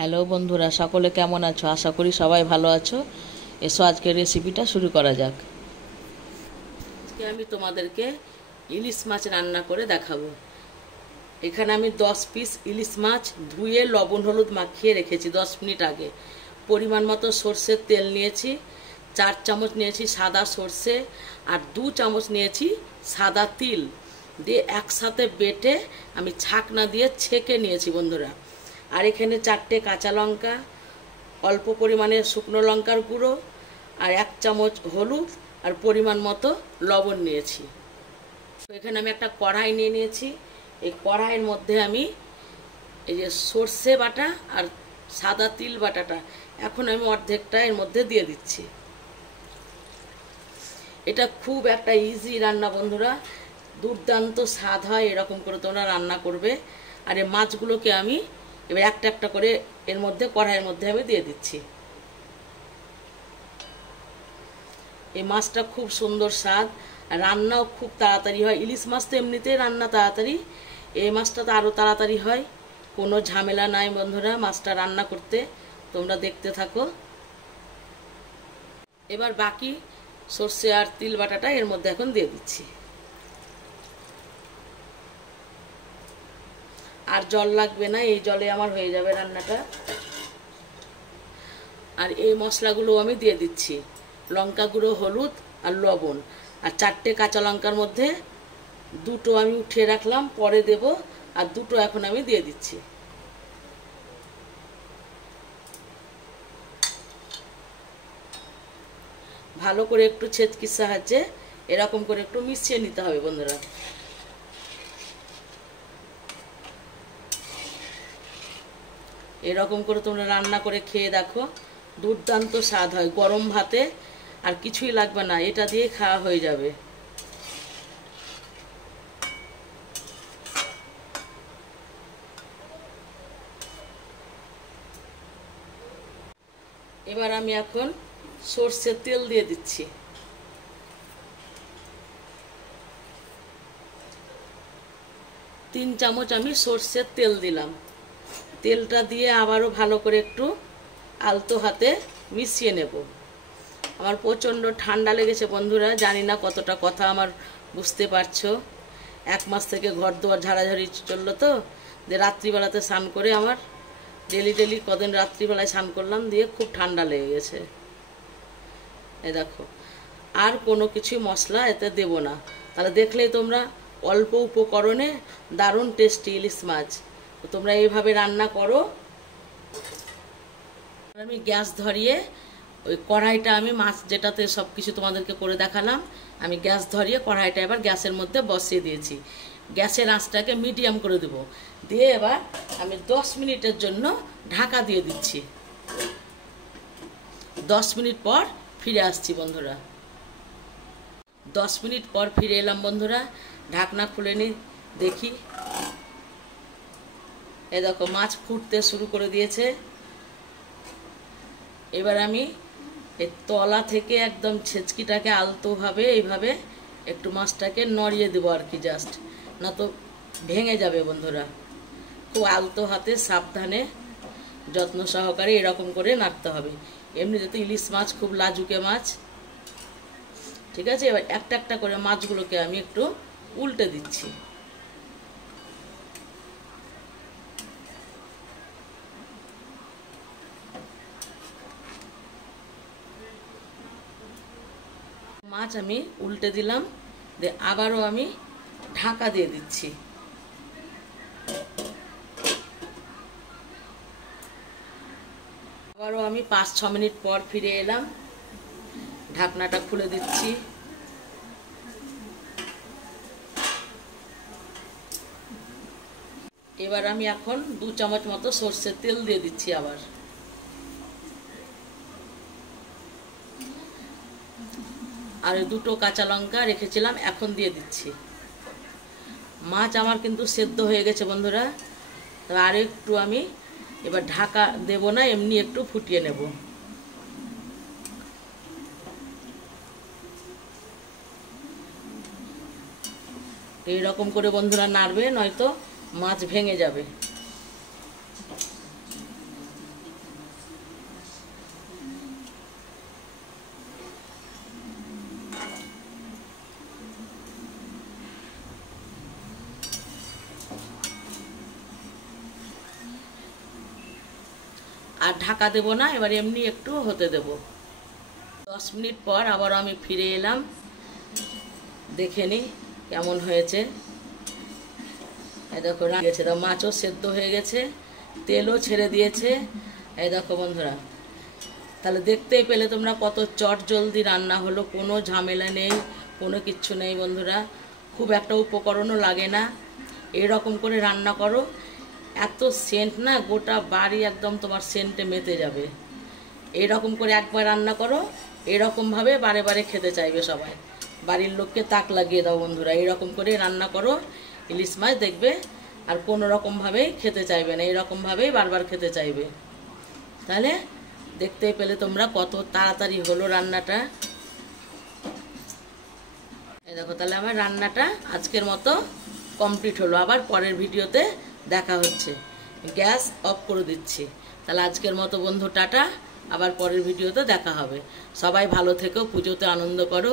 Hello বন্ধুরা, সকলে কেমন আছো? আশা করি সবাই ভালো আছো। এসো আজকের রেসিপিটা শুরু করা যাক। আজকে আমি তোমাদেরকে ইলিশ মাছ রান্না করে দেখাবো। এখানে আমি 10 পিস ইলিশ মাছ ধুয়ে লবণ হলুদ মাখিয়ে রেখেছি 10 মিনিট আগে। পরিমাণ মতো সর্ষের তেল নিয়েছি, 4 চামচ নিয়েছি সাদা সর্ষে, আর 2 চামচ নিয়েছি সাদা তিল দিয়ে একসাথে বেটে আমি ছাকনা দিয়ে ছেঁকে নিয়েছি বন্ধুরা। আর এখানে 4টে কাঁচা লঙ্কা, অল্প পরিমাণে শুকনো লঙ্কার গুঁড়ো, আর 1 চামচ হলুদ আর পরিমাণ মতো লবণ নিয়েছি। তো এখানে আমি একটা কড়াই নিয়ে নিয়েছি। এই কড়াইয়ের মধ্যে আমি এই যে সর্ষে বাটা আর সাদা তিল বাটাটা এখন আমি অর্ধেকটা এর মধ্যে দিয়ে দিচ্ছি। এটা খুব একটা ইজি রান্না বন্ধুরা, দুর্দান্ত স্বাদ হয়। এরকম করে তোমরা রান্না করবে। আর এই মাছগুলোকে আমি এবার একটা একটা করে এর মধ্যে কড়াইয়ের মধ্যে আমি দিয়ে দিচ্ছি। এই মাছটা খুব সুন্দর স্বাদ, রান্নাও খুব তাড়াতাড়ি হয়। ইলিশ মাছ তো এমনিতেই রান্না তাড়াতাড়ি, এই মাছটা তো আরও তাড়াতাড়ি হয়। কোনো ঝামেলা নাই বন্ধুরা মাছটা রান্না করতে। তোমরা দেখতে থাকো। এবার বাকি সর্ষে আর তিল বাটাটা এর মধ্যে এখন দিয়ে দিচ্ছি। আর জল লাগবে না, এই জলে আমার হয়ে যাবে রান্নাটা। আর এই মশলাগুলো আমি দিয়ে দিচ্ছি, লঙ্কা গুঁড়ো, হলুদ আর লবণ। আর 4টে কাঁচা লঙ্কার মধ্যে 2টো আমি উঠিয়ে রাখলাম, পরে দেব, আর 2টো এখন আমি দিয়ে দিচ্ছি। ভালো করে একটু ছেঁচকির সাহায্যে এরকম করে একটু মিশিয়ে নিতে হবে বন্ধুরা। এরকম করে তোমরা রান্না করে খেয়ে দেখো, দুর্দান্ত স্বাদ হয়। গরম ভাতে আর কিছুই লাগবে না, এটা দিয়ে খাওয়া হয়ে যাবে। এবার আমি এখন সর্ষের তেল দিয়ে দিচ্ছি। তিন চামচ আমি সর্ষের তেল দিলাম। তেলটা দিয়ে আবারও ভালো করে একটু আলতো হাতে মিশিয়ে নেব। আমার প্রচণ্ড ঠান্ডা লেগেছে বন্ধুরা, জানি না কতটা কথা আমার বুঝতে পারছো। 1 মাস থেকে ঘর দুয়ার ঝাড়াঝাড়ি চললো তো, যে রাত্রিবেলাতে স্নান করে আমার ডেলি কদিন রাত্রিবেলায় স্নান করলাম, দিয়ে খুব ঠান্ডা লেগে গেছে। এই দেখো, আর কোনো কিছু মশলা এতে দেব না। তাহলে দেখলেই তোমরা অল্প উপকরণে দারুণ টেস্টি ইলিশ মাছ। তো তোমরা এইভাবে রান্না করো। আমি গ্যাস ধরিয়ে ওই কড়াইটা, আমি মাছ যেটাতে সব কিছু তোমাদেরকে করে দেখালাম, আমি গ্যাস ধরিয়ে কড়াইটা এবার গ্যাসের মধ্যে বসিয়ে দিয়েছি। গ্যাসের আঁচটাকে মিডিয়াম করে দেব, দিয়ে এবার আমি 10 মিনিটের জন্য ঢাকা দিয়ে দিচ্ছি। 10 মিনিট পর ফিরে আসছি বন্ধুরা। 10 মিনিট পর ফিরে এলাম বন্ধুরা। ঢাকনা খুলে নি, দেখি। এই দেখো, মাছ ফুটতে শুরু করে দিয়েছে। এবার আমি এই তলা থেকে একদম ছেচকিটাকে আলতোভাবে এইভাবে একটু মাছটাকে নড়িয়ে দেবো আর কি, জাস্ট, না তো ভেঙে যাবে বন্ধুরা। খুব আলতো হাতে সাবধানে যত্ন সহকারে এরকম করে নাড়তে হবে। এমনিতে তো ইলিশ মাছ খুব লাজুকে মাছ, ঠিক আছে। এবার একটা একটা করে মাছগুলোকে আমি একটু উল্টে দিচ্ছি। মাছ আমি উল্টে দিলাম, দিয়ে আবারও আমি ঢাকা দিয়ে দিচ্ছি। আবারও আমি 5-6 মিনিট পর ফিরে এলাম। ঢাকনাটা খুলে দিচ্ছি। এবার আমি এখন 2 চামচ মতো সর্ষের তেল দিয়ে দিচ্ছি আবার। আর 2টো কাঁচা লঙ্কা রেখেছিলাম এখন দিয়ে দিচ্ছি। মাছ আমার কিন্তু সেদ্ধ হয়ে গেছে বন্ধুরা। তবে আর একটু আমি এবার ঢাকা দেব না, এমনি একটু ফুটিয়ে নেব। এইরকম করে বন্ধুরা নাড়বে, নয়তো মাছ ভেঙে যাবে। আর ঢাকা দেবো না, এবার এমনি একটু হতে দেব। 10 মিনিট পর আবার আমি ফিরে এলাম, দেখে নিই কেমন হয়েছে। এই দেখো গেছে, তো মাছও সেদ্ধ হয়ে গেছে, তেলও ছেড়ে দিয়েছে। এই দেখো বন্ধুরা, তাহলে দেখতেই পেলে তোমরা কত চট জলদি রান্না হলো, কোনো ঝামেলা নেই, কোনো কিচ্ছু নেই বন্ধুরা। খুব একটা উপকরণও লাগে না, এরকম করে রান্না করো। এত সেন্ট না, গোটা বাড়ি একদম তোমার সেন্টে মেতে যাবে। এরকম করে একবার রান্না করো, এরকমভাবে বারে বারে খেতে চাইবে সবাই। বাড়ির লোককে তাক লাগিয়ে দাও বন্ধুরা, এরকম করে রান্না করো ইলিশ মাছ, দেখবে আর কোনো রকমভাবেই খেতে চাইবে না, এরকমভাবেই বারবার খেতে চাইবে। তাহলে দেখতেই পেলে তোমরা কত তাড়াতাড়ি হলো রান্নাটা। এই দেখো, তাহলে আমার রান্নাটা আজকের মতো কমপ্লিট হলো। আবার পরের ভিডিওতে দেখা হচ্ছে। গ্যাস অফ করে দিচ্ছি। তাহলে আজকের মতো বন্ধু টাটা, আবার পরের ভিডিওতে দেখা হবে। সবাই ভালো থেকো, পুজোতে আনন্দ করো।